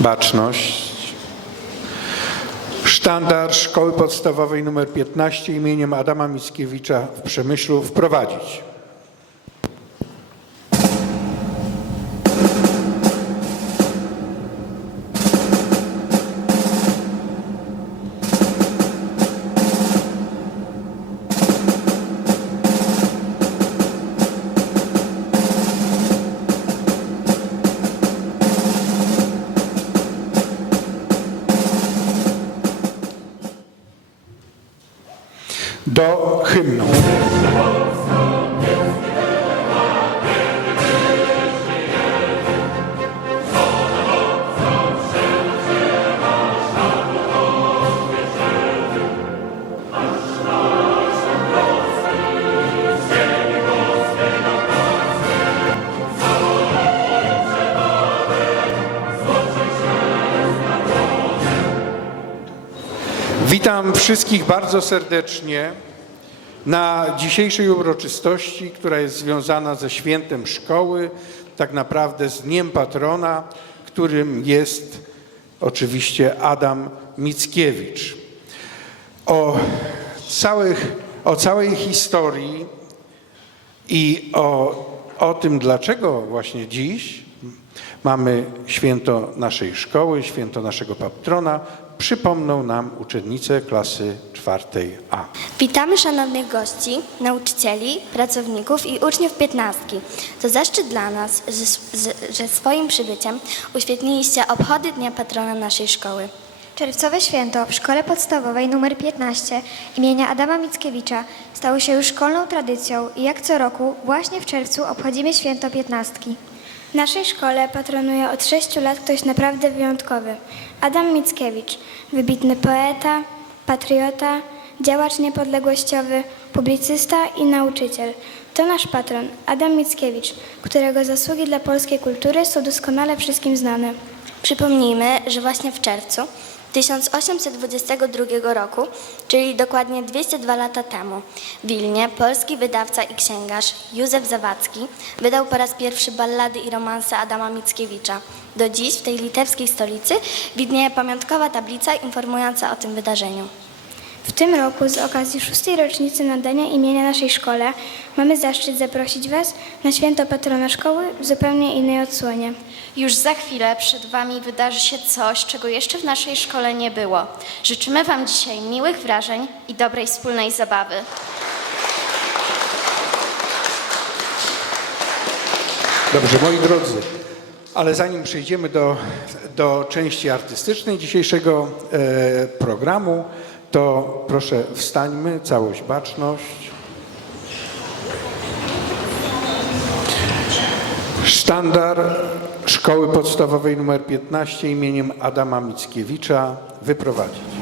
Baczność. Sztandar Szkoły Podstawowej nr 15 imieniem Adama Mickiewicza w Przemyślu wprowadzić. Do hymnu. Witam wszystkich bardzo serdecznie na dzisiejszej uroczystości, która jest związana ze świętem szkoły, tak naprawdę z Dniem Patrona, którym jest oczywiście Adam Mickiewicz. O, całych, o całej historii i o, o tym, dlaczego właśnie dziś mamy święto naszej szkoły, święto naszego patrona, przypomną nam uczennice klasy czwartej A. Witamy szanownych gości, nauczycieli, pracowników i uczniów piętnastki. To zaszczyt dla nas, że, że, swoim przybyciem uświetniliście obchody Dnia Patrona naszej szkoły. Czerwcowe święto w szkole podstawowej nr 15 imienia Adama Mickiewicza stało się już szkolną tradycją i jak co roku właśnie w czerwcu obchodzimy święto piętnastki. W naszej szkole patronuje od 6 lat ktoś naprawdę wyjątkowy. Adam Mickiewicz, wybitny poeta, patriota, działacz niepodległościowy, publicysta i nauczyciel. To nasz patron, Adam Mickiewicz, którego zasługi dla polskiej kultury są doskonale wszystkim znane. Przypomnijmy, że właśnie w czerwcu 1822 roku, czyli dokładnie 202 lata temu, w Wilnie polski wydawca i księgarz Józef Zawadzki wydał po raz pierwszy ballady i romanse Adama Mickiewicza. Do dziś w tej litewskiej stolicy widnieje pamiątkowa tablica informująca o tym wydarzeniu. W tym roku z okazji szóstej rocznicy nadania imienia naszej szkole mamy zaszczyt zaprosić Was na święto patrona szkoły w zupełnie innej odsłonie. Już za chwilę przed Wami wydarzy się coś, czego jeszcze w naszej szkole nie było. Życzymy Wam dzisiaj miłych wrażeń i dobrej wspólnej zabawy. Dobrze, moi drodzy, ale zanim przejdziemy do, do części artystycznej dzisiejszego e, programu, to proszę wstańmy, całość baczność. Sztandar Szkoły Podstawowej nr 15 imieniem Adama Mickiewicza wyprowadzić.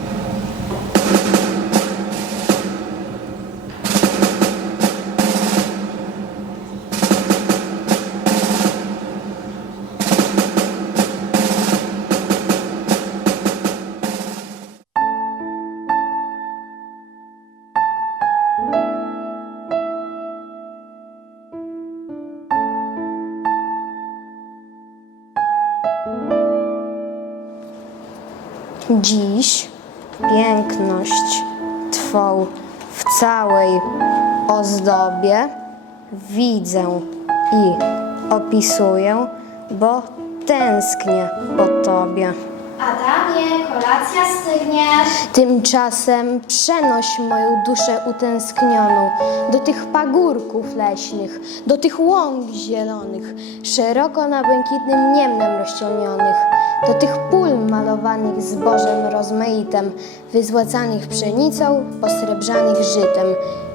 Ozdobie widzę i opisuję, bo tęsknię po Tobie. Adamie, kolacja stygnie. Tymczasem przenoś moją duszę utęsknioną do tych pagórków leśnych, do tych łąk zielonych, szeroko na błękitnym niemnem rozciągnionych, do tych pól malowanych zbożem rozmaitem, wyzłacanych pszenicą, posrebrzanych żytem,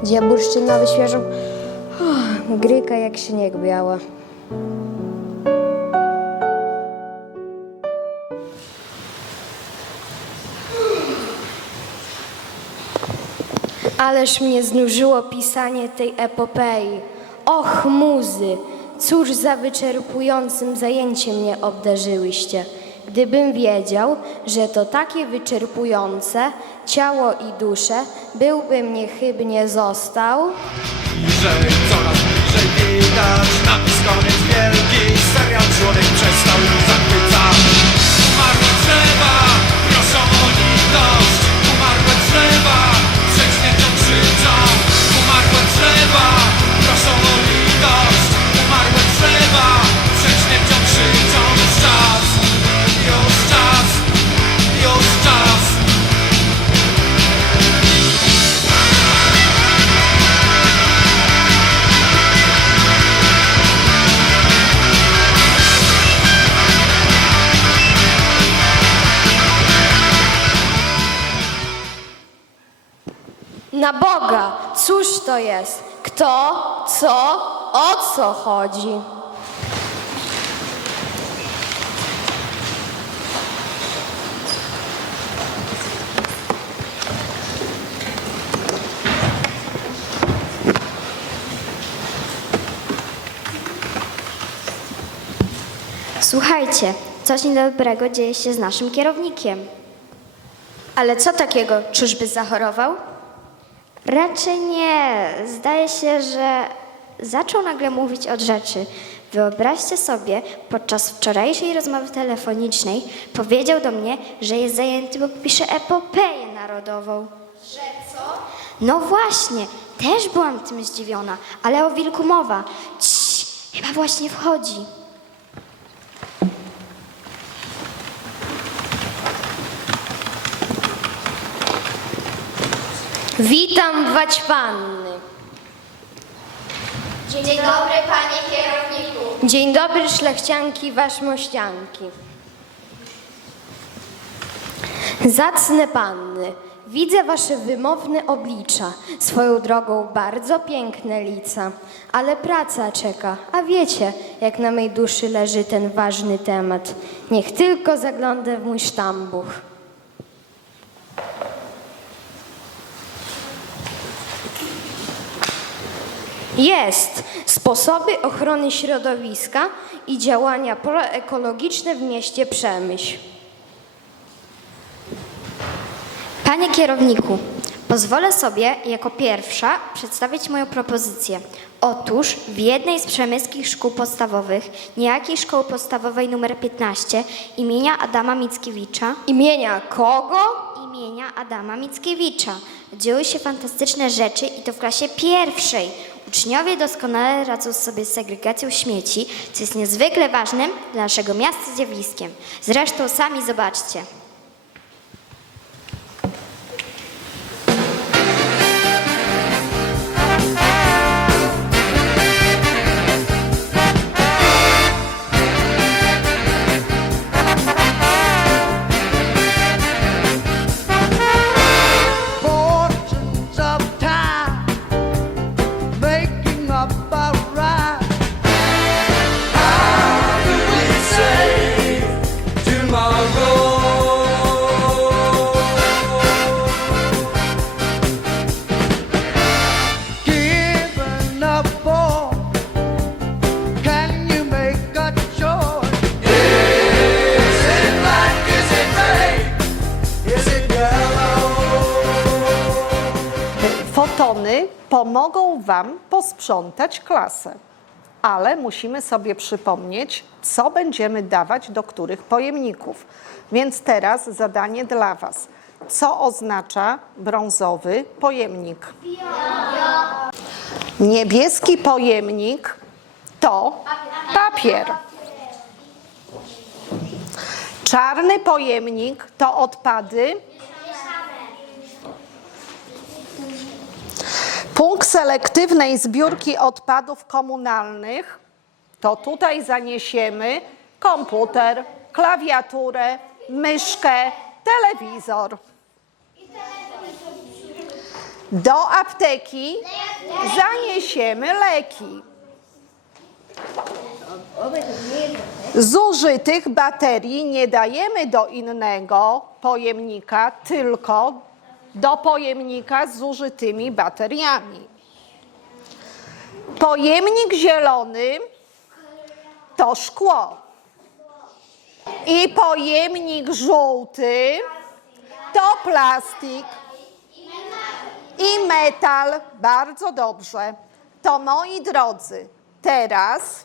gdzie bursztynowy świeżo oh, gryka jak śnieg biała. Ależ mnie znużyło pisanie tej epopei. Och, muzy, cóż za wyczerpującym zajęciem mnie obdarzyłyście. Gdybym wiedział, że to takie wyczerpujące, ciało i duszę, byłbym niechybnie został. Bliżej, coraz bliżej widać koniec wielki Serial człowiek przestał zachwycać Marny Na Boga, cóż to jest? Kto, co, o co chodzi? Słuchajcie, coś niedobrego dzieje się z naszym kierownikiem. Ale co takiego? Czyżby zachorował? Raczej nie. Zdaje się, że zaczął nagle mówić od rzeczy. Wyobraźcie sobie, podczas wczorajszej rozmowy telefonicznej powiedział do mnie, że jest zajęty, bo pisze epopeję narodową. Że co? No właśnie, też byłam tym zdziwiona, ale o wilku mowa. Cii, chyba właśnie wchodzi. Witam waćpanny. Dzień dobry, panie kierowniku. Dzień dobry, szlachcianki, waszmościanki. Zacne panny, widzę wasze wymowne oblicza, swoją drogą bardzo piękne lica, ale praca czeka, a wiecie, jak na mej duszy leży ten ważny temat. Niech tylko zaglądnę w mój sztambuch. Jest sposoby ochrony środowiska i działania proekologiczne w mieście Przemyśl. Panie kierowniku, pozwolę sobie jako pierwsza przedstawić moją propozycję. Otóż w jednej z przemyskich szkół podstawowych, niejakiej szkoły podstawowej nr 15 imienia Adama Mickiewicza, Imienia kogo? imienia Adama Mickiewicza dzieły się fantastyczne rzeczy i to w klasie pierwszej. Uczniowie doskonale radzą sobie z segregacją śmieci, co jest niezwykle ważnym dla naszego miasta zjawiskiem. Zresztą sami zobaczcie. Wam posprzątać klasę, ale musimy sobie przypomnieć, co będziemy dawać do których pojemników. Więc teraz zadanie dla Was. Co oznacza brązowy pojemnik? Niebieski pojemnik to papier. Czarny pojemnik to odpady. Punkt selektywnej zbiórki odpadów komunalnych to tutaj zaniesiemy komputer, klawiaturę, myszkę, telewizor. Do apteki zaniesiemy leki. Zużytych baterii nie dajemy do innego pojemnika, tylko do pojemnika z zużytymi bateriami. Pojemnik zielony to szkło. I pojemnik żółty to plastik i metal. Bardzo dobrze. To moi drodzy, teraz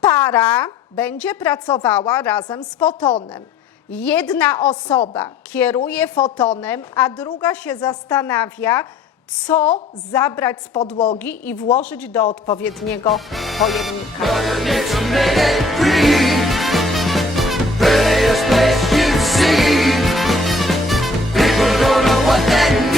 para będzie pracowała razem z fotonem. Jedna osoba kieruje fotonem, a druga się zastanawia, co zabrać z podłogi i włożyć do odpowiedniego pojemnika. Place you've seen. People don't know what they need.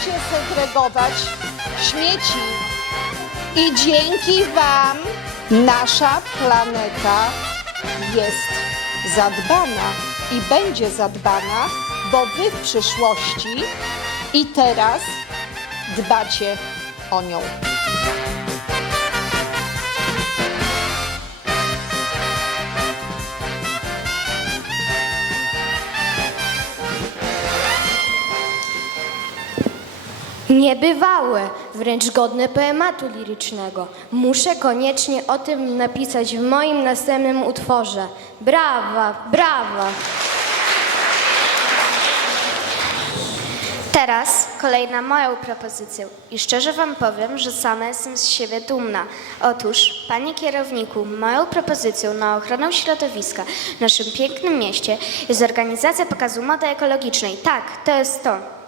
Potraficie segregować śmieci. I dzięki Wam nasza planeta jest zadbana i będzie zadbana, bo Wy w przyszłości i teraz dbacie o nią. Niebywałe, wręcz godne poematu lirycznego. Muszę koniecznie o tym napisać w moim następnym utworze. Brawa, brawa! Teraz kolejna moją propozycją i szczerze Wam powiem, że sama jestem z siebie dumna. Otóż, Panie Kierowniku, moją propozycją na ochronę środowiska w naszym pięknym mieście jest organizacja pokazu mody ekologicznej. Tak, to jest to.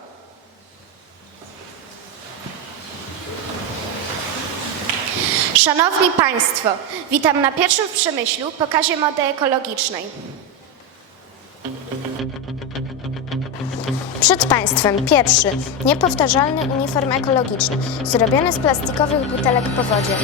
Szanowni Państwo, witam na pierwszym w Przemyślu pokazie mody ekologicznej. Przed Państwem pierwszy, niepowtarzalny uniform ekologiczny, zrobiony z plastikowych butelek po wodzie.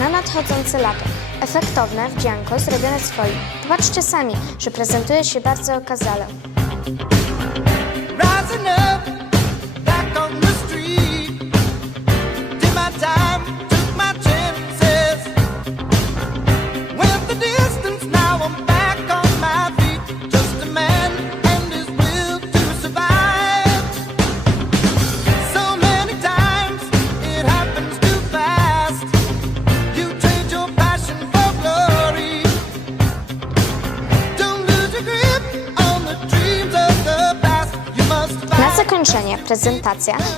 Na nadchodzące lato. Efektowne wdzianko zrobione z folii. Popatrzcie sami, że prezentuje się bardzo okazale. Rising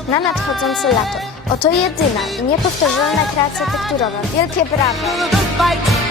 na nadchodzące lato. Oto jedyna i niepowtarzalna kreacja tekturowa. Wielkie brawo!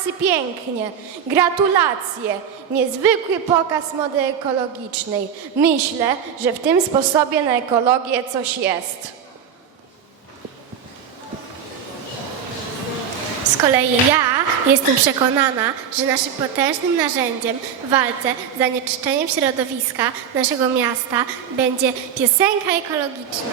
Arcypięknie. Gratulacje. Niezwykły pokaz mody ekologicznej. Myślę, że w tym sposobie na ekologię coś jest. Z kolei ja jestem przekonana, że naszym potężnym narzędziem w walce z zanieczyszczeniem środowiska naszego miasta będzie piosenka ekologiczna.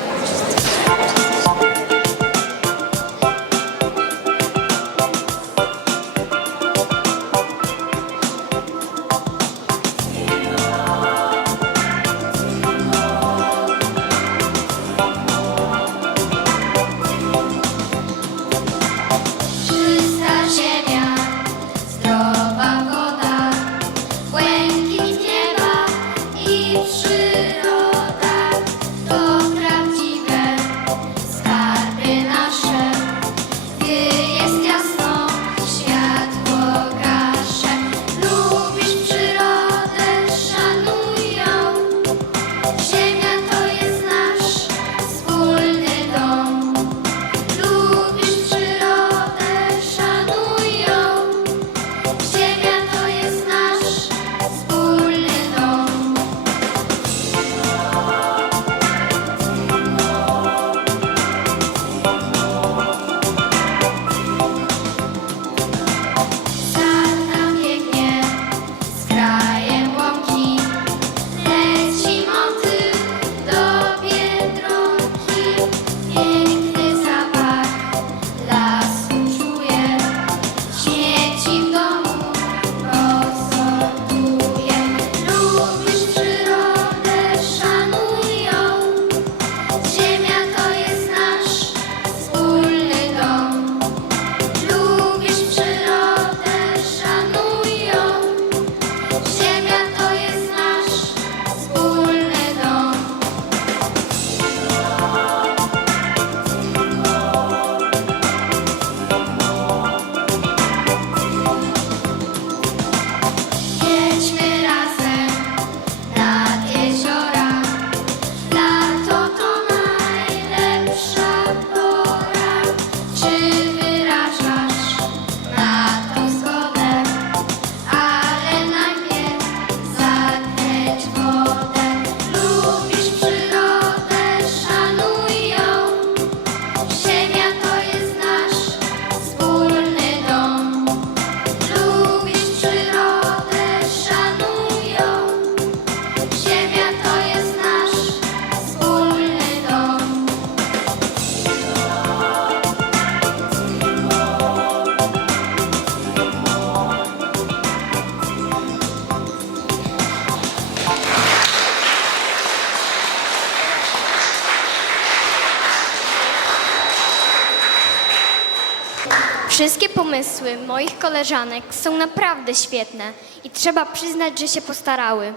Wszystkie pomysły moich koleżanek są naprawdę świetne i trzeba przyznać, że się postarały.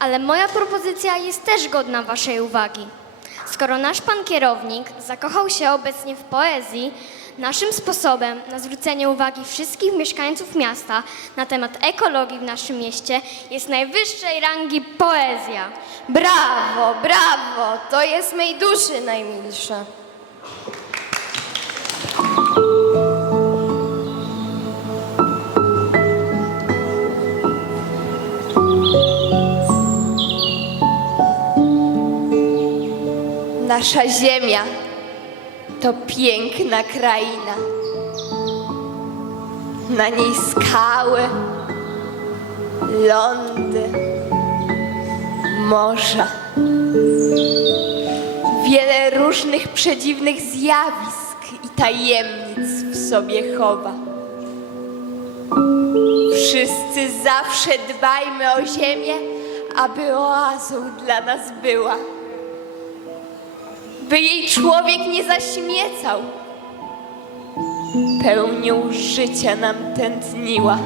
Ale moja propozycja jest też godna Waszej uwagi. Skoro nasz pan kierownik zakochał się obecnie w poezji, naszym sposobem na zwrócenie uwagi wszystkich mieszkańców miasta na temat ekologii w naszym mieście jest najwyższej rangi poezja. Brawo, brawo, to jest mej duszy najmilsze. Nasza ziemia to piękna kraina. Na niej skały, lądy, morza. Wiele różnych przedziwnych zjawisk i tajemnic w sobie chowa. Wszyscy zawsze dbajmy o ziemię, aby oazą dla nas była by jej człowiek nie zaśmiecał. Pełnią życia nam tętniła.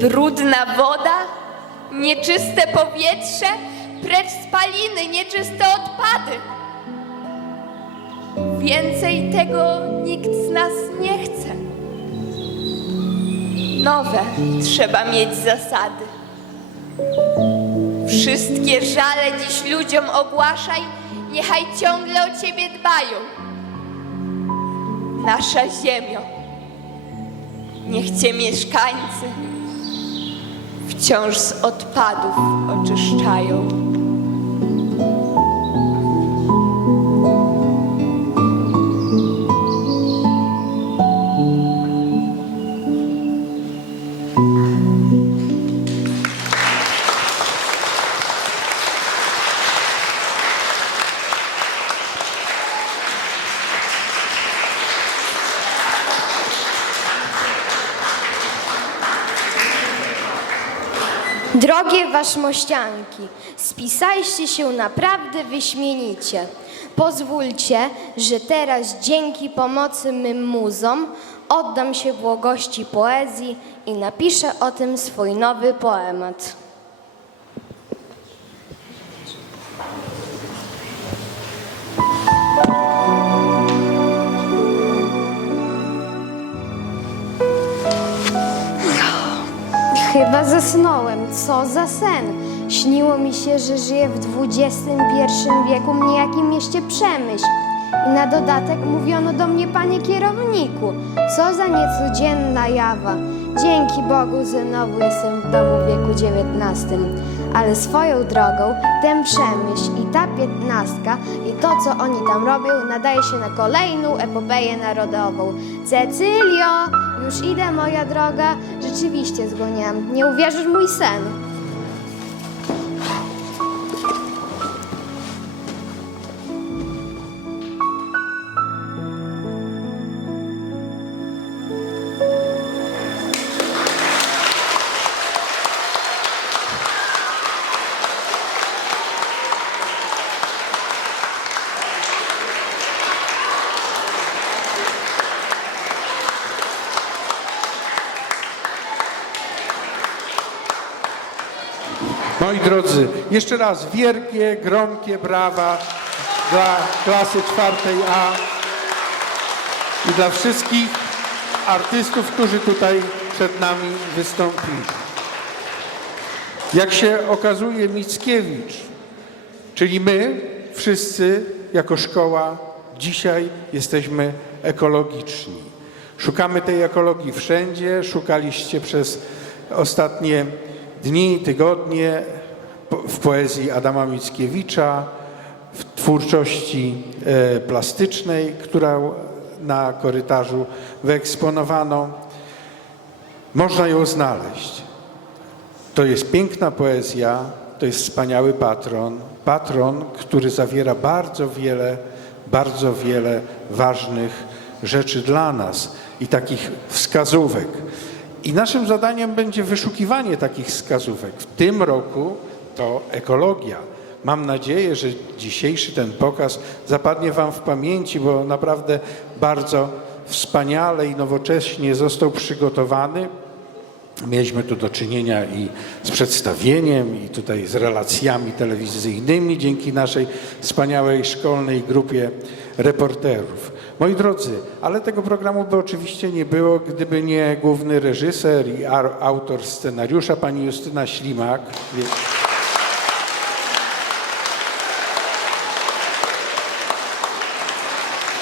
Brudna woda, nieczyste powietrze, precz spaliny, nieczyste odpady. Więcej tego nikt z nas nie chce. Nowe trzeba mieć zasady. Wszystkie żale dziś ludziom ogłaszaj, niechaj ciągle o ciebie dbają. Nasza ziemio, niech cię mieszkańcy wciąż z odpadów oczyszczają. Drogie waszmościanki, spisaliście się naprawdę wyśmienicie. Pozwólcie, że teraz dzięki pomocy mym muzom oddam się błogości poezji i napiszę o tym swój nowy poemat. Chyba zasnąłem. Co za sen. Śniło mi się, że żyję w XXI wieku w niejakim mieście Przemyśl. I na dodatek mówiono do mnie, panie kierowniku, co za niecodzienna jawa. Dzięki Bogu znowu jestem w domu w wieku XIX. Ale swoją drogą ten Przemyśl i ta piętnastka i to, co oni tam robią, nadaje się na kolejną epopeję narodową. Cecylio, już idę, moja droga. Rzeczywiście zgoniłam. Nie uwierzysz mój sen. drodzy, jeszcze raz wielkie, gromkie brawa dla klasy czwartej A i dla wszystkich artystów, którzy tutaj przed nami wystąpili. Jak się okazuje, Mickiewicz, czyli my wszyscy jako szkoła dzisiaj jesteśmy ekologiczni. Szukamy tej ekologii wszędzie, szukaliście przez ostatnie dni, tygodnie w poezji Adama Mickiewicza, w twórczości e, plastycznej, którą na korytarzu wyeksponowano. Można ją znaleźć. To jest piękna poezja, to jest wspaniały patron. Patron, który zawiera bardzo wiele, bardzo wiele ważnych rzeczy dla nas i takich wskazówek. I naszym zadaniem będzie wyszukiwanie takich wskazówek. W tym roku to ekologia. mam nadzieję, że dzisiejszy ten pokaz zapadnie Wam w pamięci, bo naprawdę bardzo wspaniale i nowocześnie został przygotowany. Mieliśmy tu do czynienia i z przedstawieniem, i tutaj z relacjami telewizyjnymi dzięki naszej wspaniałej szkolnej grupie reporterów. Moi drodzy, ale tego programu by oczywiście nie było, gdyby nie główny reżyser i autor scenariusza, pani Justyna Ślimak.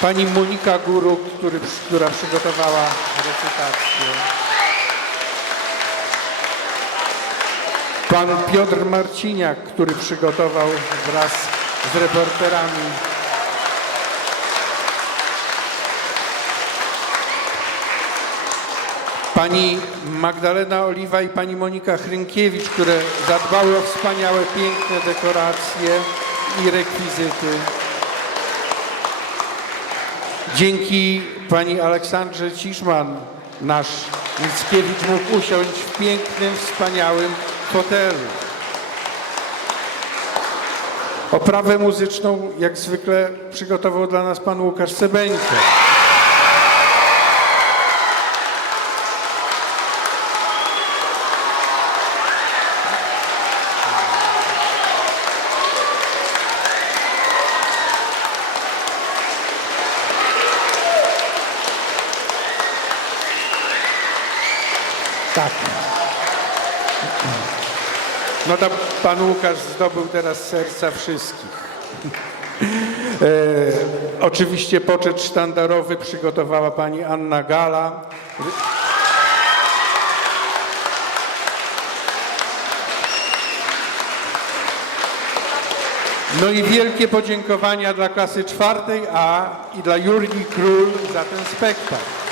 Pani Monika Góruk, który, która przygotowała recytację. Pan Piotr Marciniak, który przygotował wraz z reporterami. Pani Magdalena Oliwa i pani Monika Hrynkiewicz, które zadbały o wspaniałe, piękne dekoracje i rekwizyty. Dzięki pani Aleksandrze Ciszman nasz Mickiewicz mógł usiąść w pięknym, wspaniałym fotelu. Oprawę muzyczną jak zwykle przygotował dla nas pan Łukasz Sebeńko. No to pan Łukasz zdobył teraz serca wszystkich. E, oczywiście poczet sztandarowy przygotowała pani Anna Gala. No i wielkie podziękowania dla klasy czwartej A i dla Jurgi Król za ten spektakl.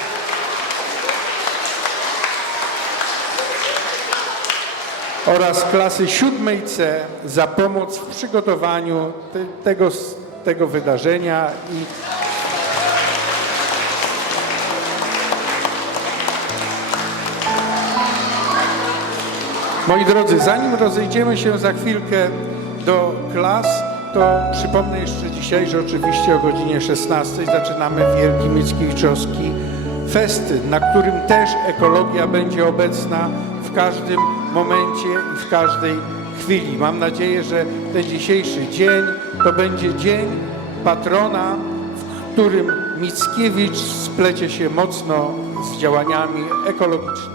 Oraz klasy siódmej C za pomoc w przygotowaniu te, tego, tego wydarzenia i Moi drodzy, zanim rozejdziemy się za chwilkę do klas, to przypomnę jeszcze dzisiaj, że oczywiście o godzinie 16 zaczynamy Wielki Mickiewiczowski Festyn, na którym też ekologia będzie obecna w każdym momencie i w każdej chwili. Mam nadzieję, że ten dzisiejszy dzień to będzie dzień patrona, w którym Mickiewicz splecie się mocno z działaniami ekologicznymi.